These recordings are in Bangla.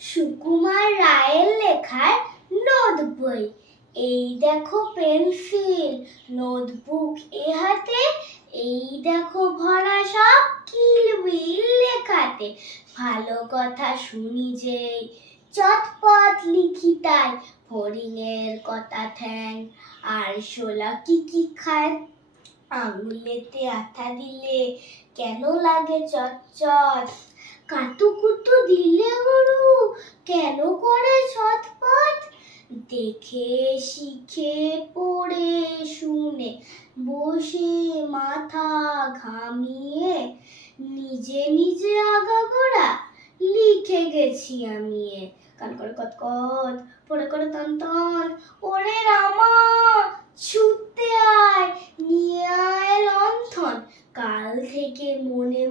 সুকুমার রায়ের লেখার নোট বই। এই দেখো পেন্সিল, নোটবুক এ হাতে, এই দেখো ভরা সব কিলবিল লেখাতে। ভালো কথা শুনি যে চটপট লিখি তাই, ফড়িংয়ের কথা ঠ্যাং আর শোলা কি খায়। আঙুলেতে আঠা দিলে কেন লাগে চটচট, কাতুকুতু দিলে গরু কেন করে ছটপট। দেখে শিখে পড়ে শুনে বসে মাথা ঘামিয়ে নিজে নিজে আগাগোড়া লিখে গেছি আমি। কান করে কতকত, পড়ে করে তন্তন, ওরে রামা ছুটতে আয়, নিয়ে আয় লণ্ঠন। কাল থেকে মনে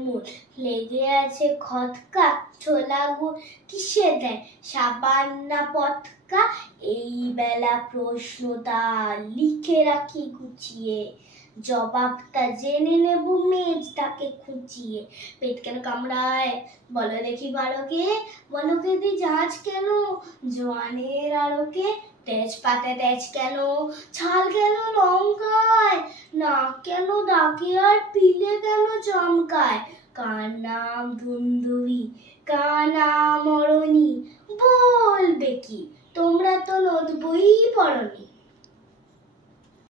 লেগে আছে খতকা, ছোলা গুড় কিসে দেয় সাবান না পটকা। এই বেলা প্রশ্নটা লিখে রাখি গুছিয়ে, জবাবটা জেনে নেব মেজটাকে খুঁচিয়ে। পেট কেন কামড়ায় বলো দেখি বালকে, বলকে দি জাঁচ কেন জোয়ানের আলোকে। তেজপাতে তেজ কেন, ছাল কেন লঙ্কায়, নাক কেন ডাকে আর পিলে কেন চমকায়। কার নাম ধুন্দুরি, কার নাম অরণি, বলবে কি তোমরা তো নোট বই পড়নি।